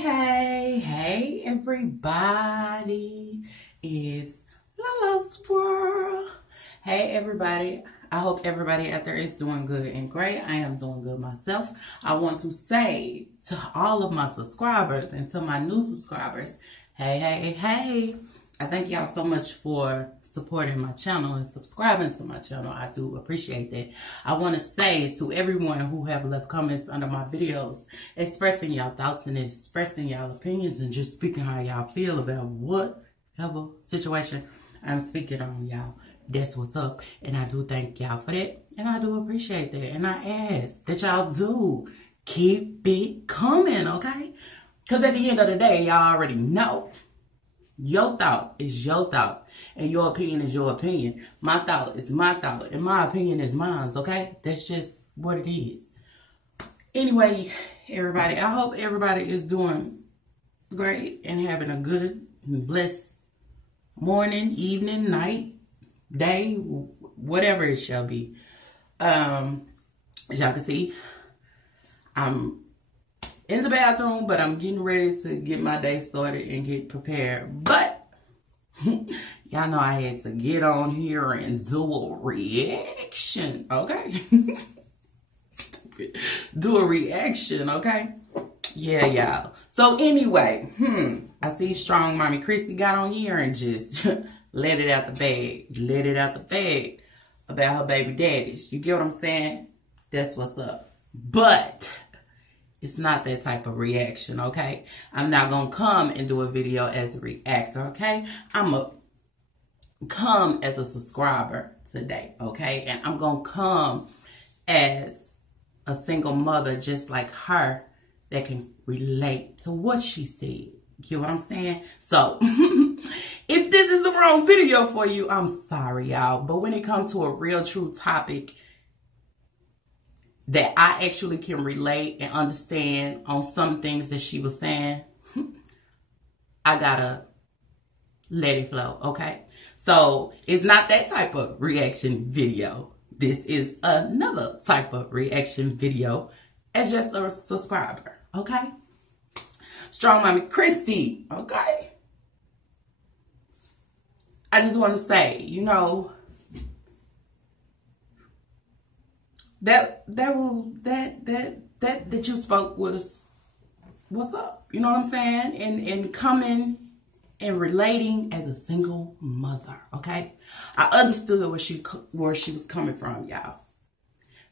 Hey, everybody. It's Lala's World. Hey, everybody. I hope everybody out there is doing good and great. I am doing good myself. I want to say to all of my subscribers and to my new subscribers, hey. I thank y'all so much for supporting my channel and subscribing to my channel. I do appreciate that. I want to say to everyone who have left comments under my videos, expressing y'all thoughts and expressing y'all opinions and just speaking how y'all feel about whatever situation I'm speaking on, y'all. That's what's up. And I do thank y'all for that. And I do appreciate that. And I ask that y'all do keep it coming, okay? Because at the end of the day, y'all already know. Your thought is your thought, and your opinion is your opinion. My thought is my thought, and my opinion is mine, okay? That's just what it is. Anyway, everybody, I hope everybody is doing great and having a good and blessed morning, evening, night, day, whatever it shall be. As y'all can see, I'm in the bathroom, but I'm getting ready to get my day started and get prepared. But y'all know I had to get on here and do a reaction, okay? Do a reaction, okay? Yeah, y'all. So anyway, I see Strong Mommy Chrissy got on here and just let it out the bag. Let it out the bag about her baby daddies. You get what I'm saying? That's what's up. But it's not that type of reaction, okay? I'm not going to come and do a video as a reactor, okay? I'm going to come as a subscriber today, okay? And I'm going to come as a single mother just like her that can relate to what she said. Get what I'm saying? So, if this is the wrong video for you, I'm sorry, y'all. But when it comes to a real true topic that I actually can relate and understand on some things that she was saying, I gotta let it flow, okay? So, it's not that type of reaction video. This is another type of reaction video as just a subscriber, okay? Strong Mommy Chrissy, okay? I just want to say, you know, that you spoke was what's up, you know what I'm saying, and coming and relating as a single mother, okay? I understood where she was coming from, y'all.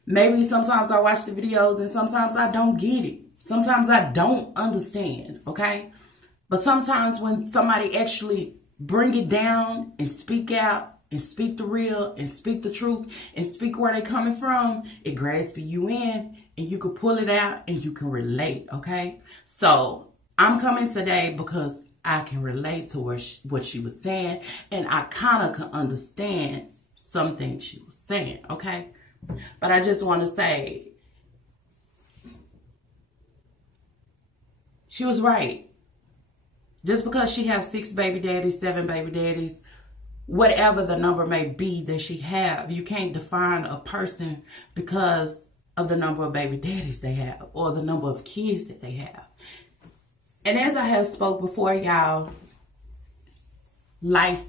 Maybe sometimes I watch the videos and sometimes I don't get it. Sometimes I don't understand, okay? But sometimes when somebody actually bring it down and speak out and speak the real and speak the truth and speak where they coming from, it grasps you in and you can pull it out and you can relate, okay? So I'm coming today because I can relate to what she was saying, and I kind of can understand some things she was saying, okay? But I just want to say, she was right. Just because she has 6 baby daddies, 7 baby daddies, whatever the number may be that she have, you can't define a person because of the number of baby daddies they have or the number of kids that they have. And as I have spoke before, y'all, life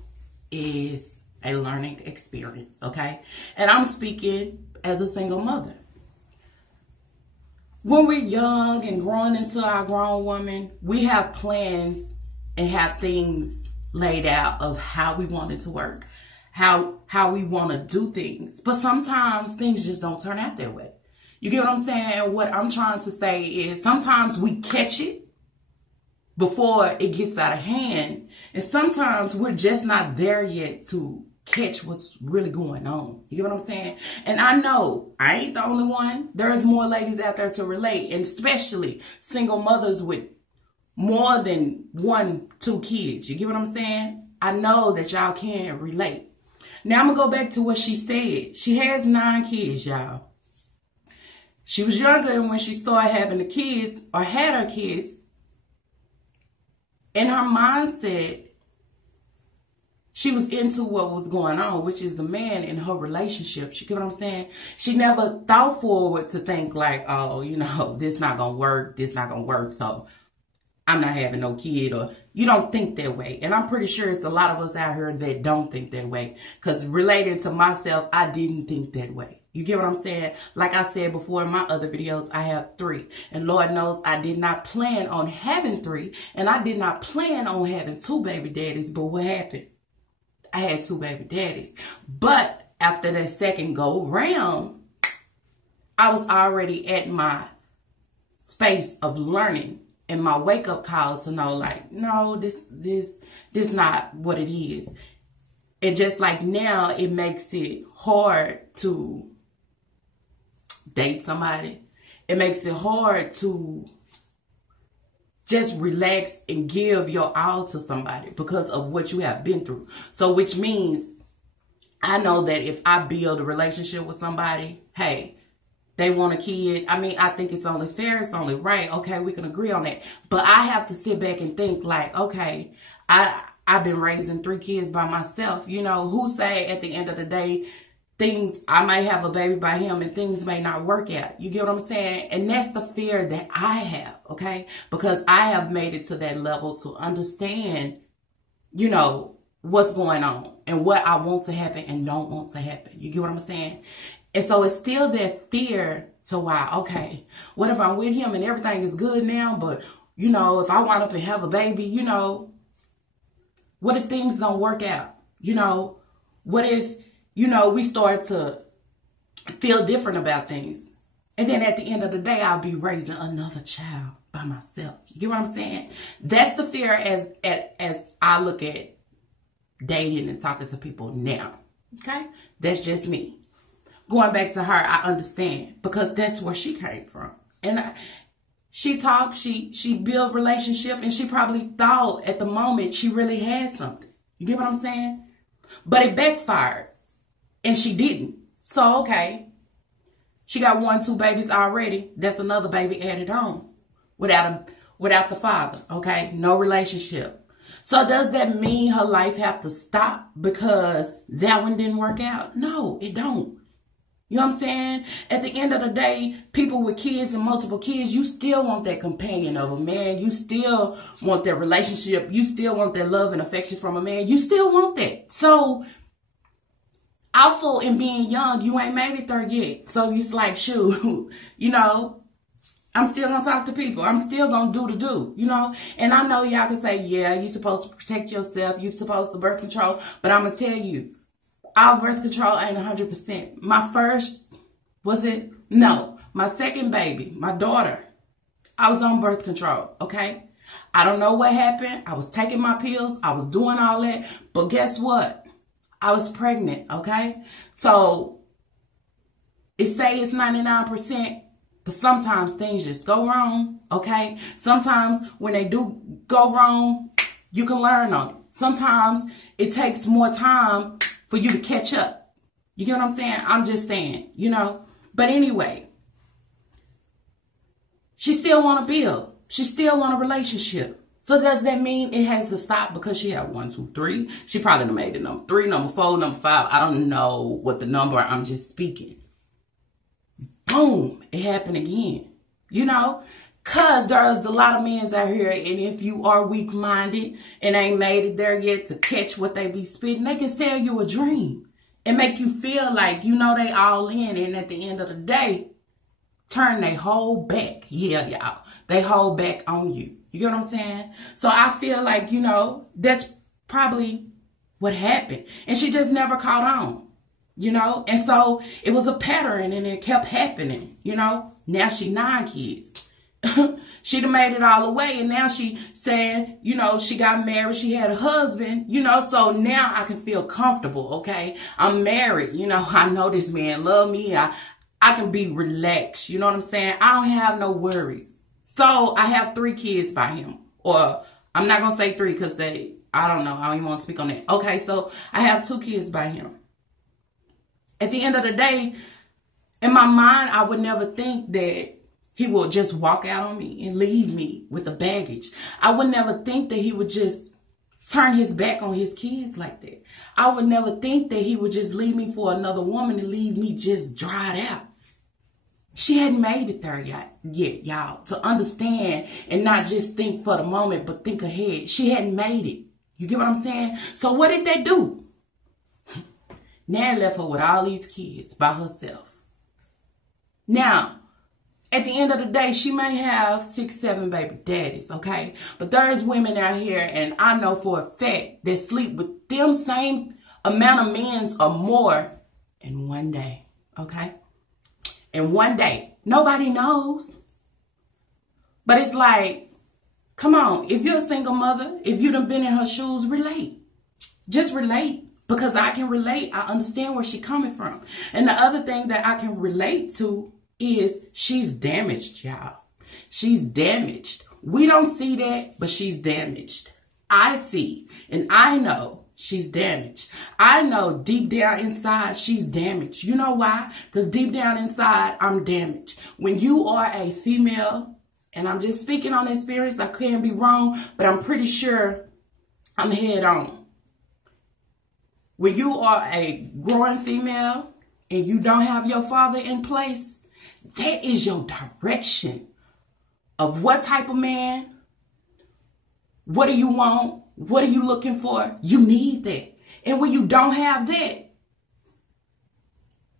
is a learning experience, okay? And I'm speaking as a single mother. When we're young and growing into our grown woman, we have plans and have things laid out of how we want it to work, how we want to do things. But sometimes things just don't turn out that way. You get what I'm saying? What I'm trying to say is sometimes we catch it before it gets out of hand. And sometimes we're just not there yet to catch what's really going on. You get what I'm saying? And I know I ain't the only one. There's more ladies out there to relate, and especially single mothers with more than 1, 2 kids. You get what I'm saying? I know that y'all can relate. Now I'm going to go back to what she said. She has 9 kids, y'all. She was younger when she started having the kids or had her kids. In her mindset, she was into what was going on, which is the man in her relationship. You get what I'm saying? She never thought forward to think like, oh, you know, this not going to work. This not going to work. So I'm not having no kid, or you don't think that way. And I'm pretty sure it's a lot of us out here that don't think that way. Because relating to myself, I didn't think that way. You get what I'm saying? Like I said before in my other videos, I have 3. And Lord knows I did not plan on having 3. And I did not plan on having 2 baby daddies. But what happened? I had 2 baby daddies. But after that second go round, I was already at my space of learning and my wake up call to know, like, no, this not what it is. And just like now, it makes it hard to date somebody. It makes it hard to just relax and give your all to somebody because of what you have been through. So which means I know that if I build a relationship with somebody, hey, they want a kid. I mean, I think it's only fair. It's only right. Okay, we can agree on that. But I have to sit back and think like, okay, I've been raising 3 kids by myself. You know, who say at the end of the day, I might have a baby by him and things may not work out. You get what I'm saying? And that's the fear that I have, okay? Because I have made it to that level to understand, you know, what's going on and what I want to happen and don't want to happen. You get what I'm saying? And so it's still that fear to why, okay, what if I'm with him and everything is good now, but, you know, if I wind up and have a baby, you know, what if things don't work out? You know, what if, you know, we start to feel different about things? And then at the end of the day, I'll be raising another child by myself. You get what I'm saying? That's the fear as I look at dating and talking to people now. Okay? That's just me. Going back to her, I understand because that's where she came from. And she talked, she built relationship, and she probably thought at the moment she really had something. You get what I'm saying? But it backfired, and she didn't. So, okay, she got 1, 2 babies already. That's another baby added on without the father, okay? No relationship. So does that mean her life have to stop because that one didn't work out? No, it don't. You know what I'm saying? At the end of the day, people with kids and multiple kids, you still want that companion of a man. You still want that relationship. You still want that love and affection from a man. You still want that. So, also in being young, you ain't made it there yet. So, it's like, shoot, you know, I'm still going to talk to people. I'm still going to do the do, you know. And I know y'all can say, yeah, you're supposed to protect yourself. You're supposed to birth control. But I'm going to tell you, our birth control ain't 100%. My first, my second baby, my daughter, I was on birth control, okay? I don't know what happened. I was taking my pills. I was doing all that. But guess what? I was pregnant, okay? So, it say it's 99%, but sometimes things just go wrong, okay? Sometimes when they do go wrong, you can learn on it. Sometimes it takes more time for you to catch up. You get what I'm saying? I'm just saying, you know. But anyway, she still want to build. She still want a relationship. So does that mean it has to stop because she had 1, 2, 3? She probably done made it number 3, number 4, number 5. I don't know what the number. I'm just speaking. Boom. It happened again. You know? Because there's a lot of men out here, and if you are weak-minded and ain't made it there yet to catch what they be spitting, they can sell you a dream and make you feel like, you know, they all in, and at the end of the day, turn they whole back. Yeah, y'all. They whole back on you. You get what I'm saying? So I feel like, you know, that's probably what happened. And she just never caught on, you know? And so it was a pattern, and it kept happening, you know? Now she 9 kids. She done made it all the way, and now she saying, you know, she got married, she had a husband, you know, so now I can feel comfortable, okay? I'm married, you know, I know this man love me, I can be relaxed, you know what I'm saying? I don't have no worries. So I have 3 kids by him, or I'm not going to say 3 because I don't know, I don't even want to speak on that. Okay, so I have 2 kids by him. At the end of the day, in my mind, I would never think that he will just walk out on me and leave me with the baggage. I would never think that he would just turn his back on his kids like that. I would never think that he would just leave me for another woman and leave me just dried out. She hadn't made it there yet, y'all. To understand and not just think for the moment, but think ahead. She hadn't made it. You get what I'm saying? So what did they do? Now left her with all these kids by herself. Now, at the end of the day, she may have 6, 7 baby daddies, okay? But there's women out here, and I know for a fact, that sleep with them same amount of men or more in one day, okay? In one day. Nobody knows. But it's like, come on, if you're a single mother, if you done been in her shoes, relate. Just relate. Because I can relate. I understand where she's coming from. And the other thing that I can relate to is she's damaged, y'all. She's damaged. We don't see that, but she's damaged. I see and I know she's damaged. I know deep down inside she's damaged. You know why? Because deep down inside I'm damaged. When you are a female, and I'm just speaking on experience, I can't be wrong, but I'm pretty sure I'm head on. When you are a growing female and you don't have your father in place, that is your direction of what type of man, what do you want, what are you looking for? You need that. And when you don't have that,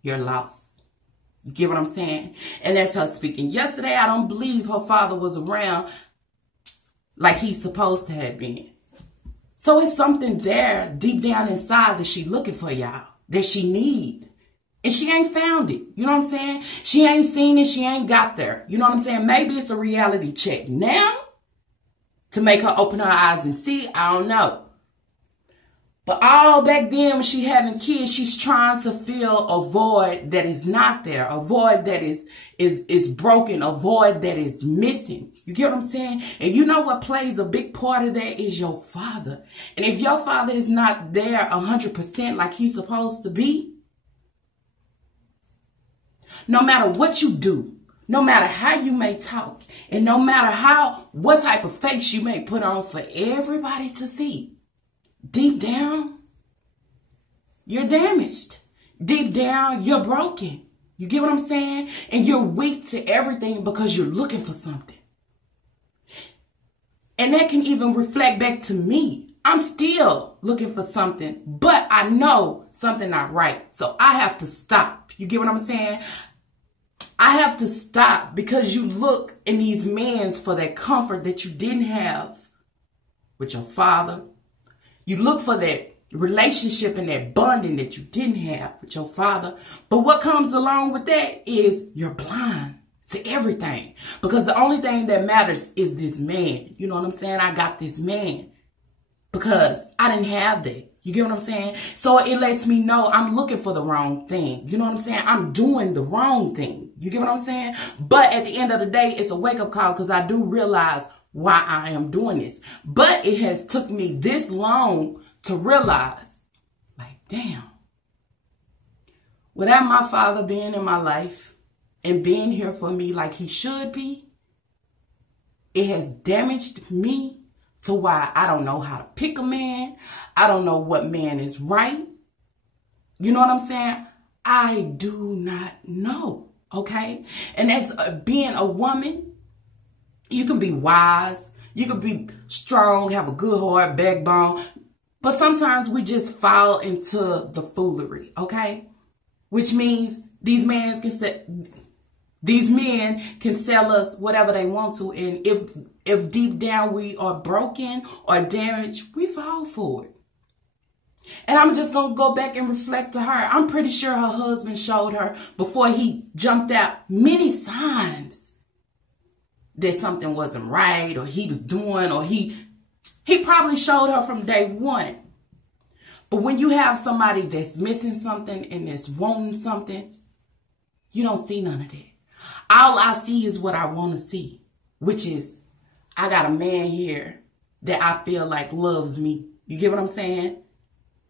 you're lost. You get what I'm saying? And that's her speaking. Yesterday, I don't believe her father was around like he's supposed to have been. So it's something there deep down inside that she looking for, y'all, that she need. And she ain't found it. You know what I'm saying? She ain't seen it. She ain't got there. You know what I'm saying? Maybe it's a reality check now to make her open her eyes and see. I don't know. But all back then when she having kids, she's trying to fill a void that is not there. A void that is broken. A void that is missing. You get what I'm saying? And you know what plays a big part of that is your father. And if your father is not there 100% like he's supposed to be, no matter what you do, no matter how you may talk, and no matter what type of face you may put on for everybody to see, deep down, you're damaged. Deep down, you're broken. You get what I'm saying? And you're weak to everything because you're looking for something. And that can even reflect back to me. I'm still looking for something, but I know something not right. So I have to stop. You get what I'm saying? I have to stop because you look in these men for that comfort that you didn't have with your father. You look for that relationship and that bonding that you didn't have with your father. But what comes along with that is you're blind to everything. Because the only thing that matters is this man. You know what I'm saying? I got this man because I didn't have that. You get what I'm saying? So it lets me know I'm looking for the wrong thing. You know what I'm saying? I'm doing the wrong thing. You get what I'm saying? But at the end of the day, it's a wake-up call because I do realize why I am doing this. But it has took me this long to realize, like, damn, without my father being in my life and being here for me like he should be, it has damaged me to why I don't know how to pick a man. I don't know what man is right. You know what I'm saying? I do not know, okay? And as being a woman, you can be wise, you can be strong, have a good heart, backbone, but sometimes we just fall into the foolery, okay? Which means these men can sell us whatever they want to, and if deep down we are broken or damaged, we fall for it. And I'm just going to go back and reflect to her. I'm pretty sure her husband showed her before he jumped out many signs that something wasn't right or he was doing, or he probably showed her from day one. But when you have somebody that's missing something and that's wanting something, you don't see none of that. All I see is what I want to see, which is I got a man here that I feel like loves me. You get what I'm saying?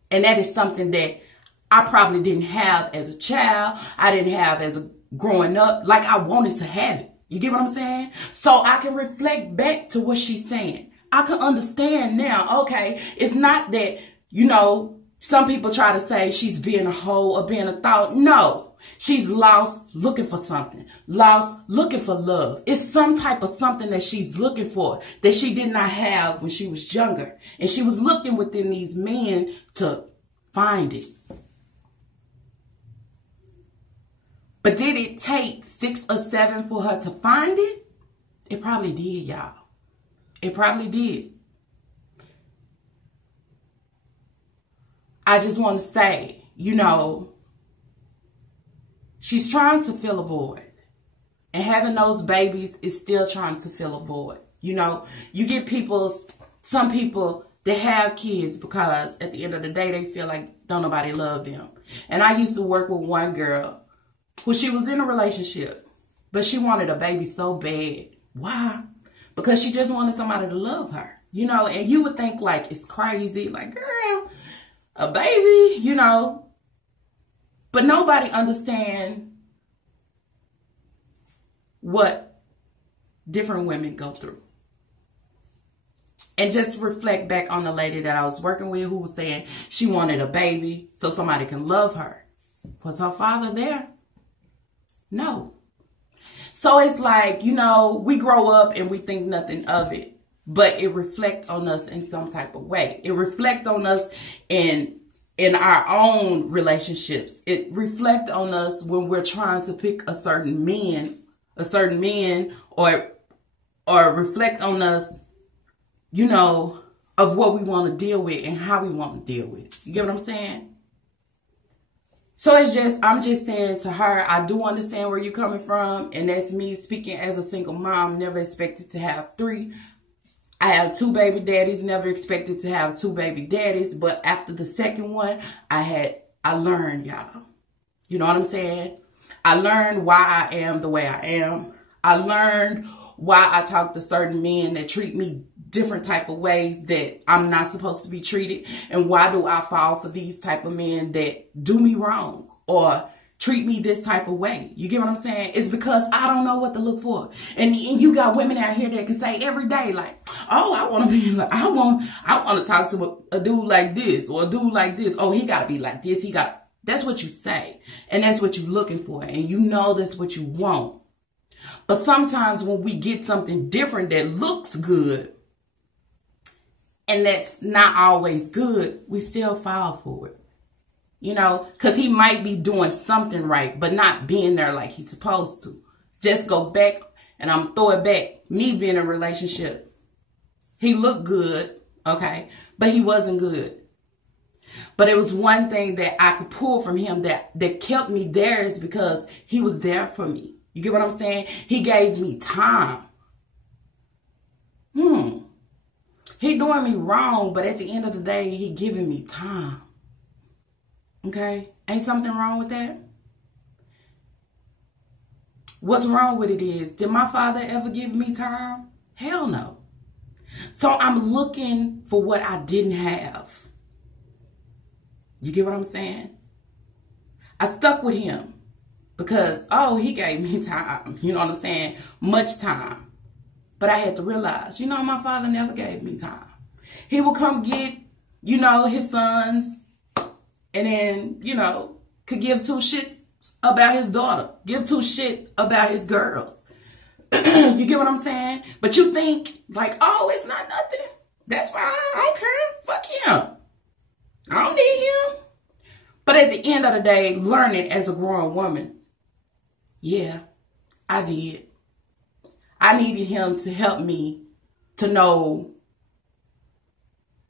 And that is something that I probably didn't have as a child. I didn't have as a growing up. Like I wanted to have it. You get what I'm saying? So I can reflect back to what she's saying. I can understand now. Okay, it's not that, you know, some people try to say she's being a hoe or being a thought. No, She's lost looking for something, lost looking for love. It's some type of something that she's looking for that she did not have when she was younger. And she was looking within these men to find it. But did it take 6 or 7 for her to find it? It probably did, y'all. It probably did. I just want to say, you know, she's trying to fill a void. And having those babies is still trying to fill a void. You know, you get some people that have kids because at the end of the day, they feel like don't nobody love them. And I used to work with one girl who she was in a relationship, but she wanted a baby so bad. Why? Because she just wanted somebody to love her. You know, and you would think like it's crazy, like, girl, a baby, you know. But nobody understands what different women go through. And just reflect back on the lady that I was working with who was saying she wanted a baby so somebody can love her. Was her father there? No. So it's like, you know, we grow up and we think nothing of it. But it reflects on us in some type of way. It reflects on us in our own relationships. It reflects on us when we're trying to pick a certain man, or reflect on us, you know, of what we want to deal with and how we want to deal with it. You get what I'm saying? So I'm just saying to her, I do understand where you're coming from. And that's me speaking as a single mom, never expected to have 3. I have 2 baby daddies, never expected to have 2 baby daddies. But after the second one, I learned, y'all. You know what I'm saying? I learned why I am the way I am. I learned why I talk to certain men that treat me different type of ways that I'm not supposed to be treated. And why do I fall for these type of men that do me wrong or treat me this type of way? You get what I'm saying? It's because I don't know what to look for. And you got women out here that can say every day, like, oh, I want to be like, I want to talk to a dude like this or a dude like this. Oh, he got to be like this. That's what you say. And that's what you're looking for. And you know that's what you want. But sometimes when we get something different that looks good, and that's not always good, we still fall for it. You know, because he might be doing something right, but not being there like he's supposed to. Just go back, and I'm throw it back. Me being in a relationship. He looked good, okay, but he wasn't good. But it was one thing that I could pull from him that kept me there is because he was there for me. You get what I'm saying? He gave me time. He doing me wrong, but at the end of the day, he giving me time. Okay? Ain't something wrong with that? What's wrong with it is, did my father ever give me time? Hell no. So I'm looking for what I didn't have. You get what I'm saying? I stuck with him because, oh, he gave me time. You know what I'm saying? Much time. But I had to realize, you know, my father never gave me time. He would come get, you know, his sons and then, you know, could give 2 shits about his daughter. Give 2 shit about his girls. You get what I'm saying? But you think like, oh, it's not nothing. That's fine. I don't care. Fuck him. I don't need him. But at the end of the day, learning as a grown woman, yeah, I did. I needed him to help me to know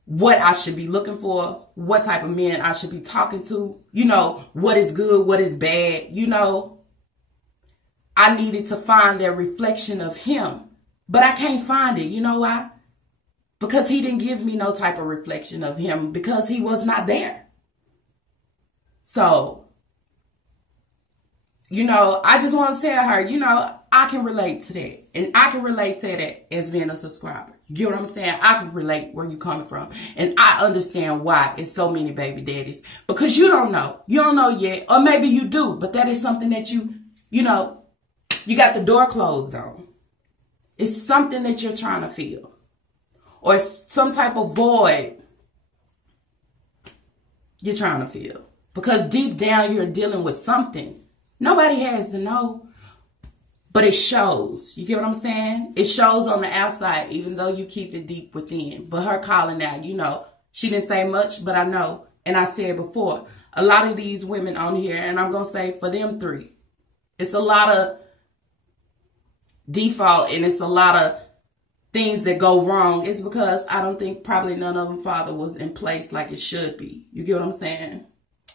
what I should be looking for, what type of men I should be talking to, you know, what is good, what is bad, you know. I needed to find that reflection of him, but I can't find it. You know why? Because he didn't give me no type of reflection of him because he was not there. So, you know, I just want to tell her, you know, I can relate to that. And I can relate to that as being a subscriber. You get what I'm saying? I can relate where you're coming from. And I understand why it's so many baby daddies. Because you don't know. You don't know yet. Or maybe you do. But that is something that you know, you got the door closed on. It's something that you're trying to feel. Or some type of void you're trying to feel. Because deep down you're dealing with something Nobody has to know. But it shows. You get what I'm saying? It shows on the outside, even though you keep it deep within. But her calling out, you know, she didn't say much, but I know. And I said before, a lot of these women on here, and I'm going to say for them three, it's a lot of default and it's a lot of things that go wrong. It's because I don't think probably none of them father was in place like it should be. You get what I'm saying?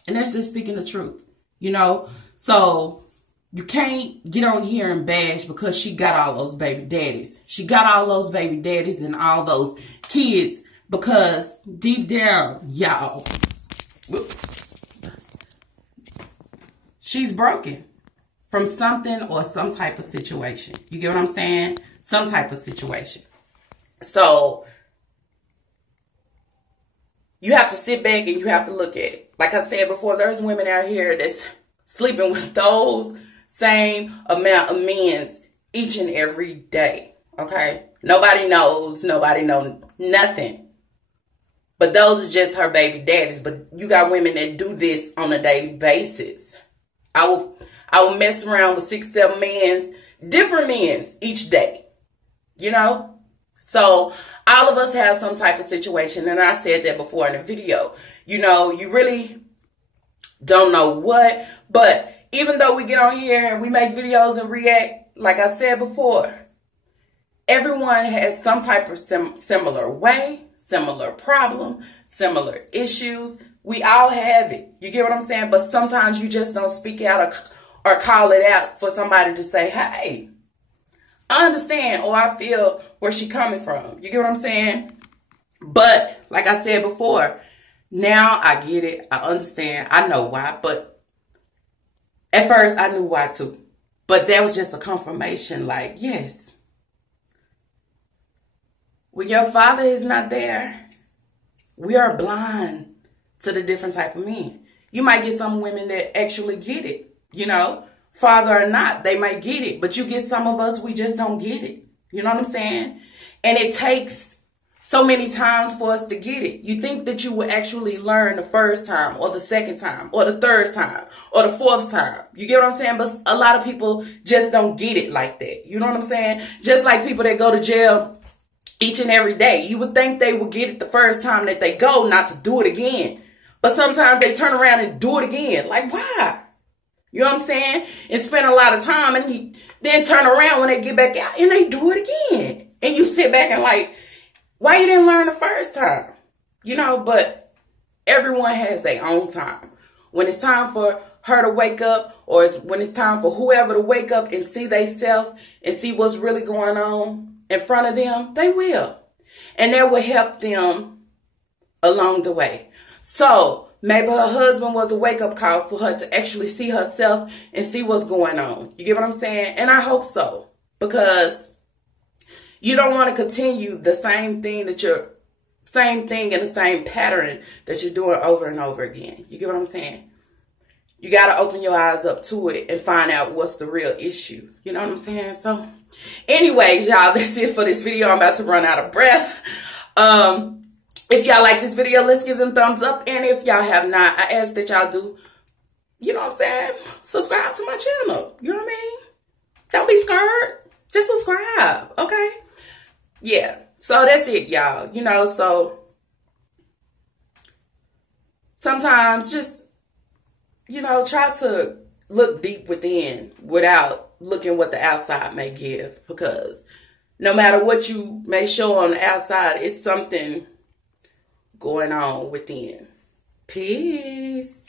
And that's just speaking the truth, you know? So you can't get on here and bash because she got all those baby daddies. She got all those baby daddies and all those kids because deep down, y'all, she's broken from something or some type of situation. You get what I'm saying? Some type of situation. So you have to sit back and you have to look at it. Like I said before, there's women out here that's sleeping with those same amount of men each and every day. Okay? Nobody knows. Nobody know nothing. But those are just her baby daddies. But you got women that do this on a daily basis. I will mess around with 6, 7 men, different men each day. You know? So all of us have some type of situation. And I said that before in the video. You know, you really don't know what. But even though we get on here and we make videos and react, like I said before, everyone has some type of similar way, similar problem, similar issues. We all have it. You get what I'm saying? But sometimes you just don't speak out or call it out for somebody to say, hey, I understand or I feel where she coming from. You get what I'm saying? But like I said before, now I get it. I understand. I know why. But at first I knew why too. But that was just a confirmation like, yes. When your father is not there, we are blind to the different type of men. You might get some women that actually get it, you know, father or not, they might get it, but you get some of us, we just don't get it. You know what I'm saying? And it takes so many times for us to get it. You think that you will actually learn the first time or the second time or the third time or the fourth time. You get what I'm saying? But a lot of people just don't get it like that. You know what I'm saying? Just like people that go to jail each and every day. You would think they would get it the first time that they go, not to do it again. But sometimes they turn around and do it again. Like, why? You know what I'm saying? And spend a lot of time and then turn around when they get back out and they do it again. And you sit back and like, why you didn't learn the first time? You know, but everyone has their own time. When it's time for her to wake up or when it's time for whoever to wake up and see themselves and see what's really going on in front of them, they will. And that will help them along the way. So maybe her husband was a wake-up call for her to actually see herself and see what's going on. You get what I'm saying? And I hope so. Because you don't want to continue the same thing and the same pattern that you're doing over and over again. You get what I'm saying? You got to open your eyes up to it and find out what's the real issue. You know what I'm saying? So anyways, y'all, that's it for this video. I'm about to run out of breath. If y'all like this video, let's give them thumbs up. And if y'all have not, I ask that y'all do, you know what I'm saying, subscribe to my channel. You know what I mean? Don't be scared. Just subscribe, okay? Yeah. So that's it, y'all. You know, so sometimes just, you know, try to look deep within without looking what the outside may give. Because no matter what you may show on the outside, it's something going on within. Peace.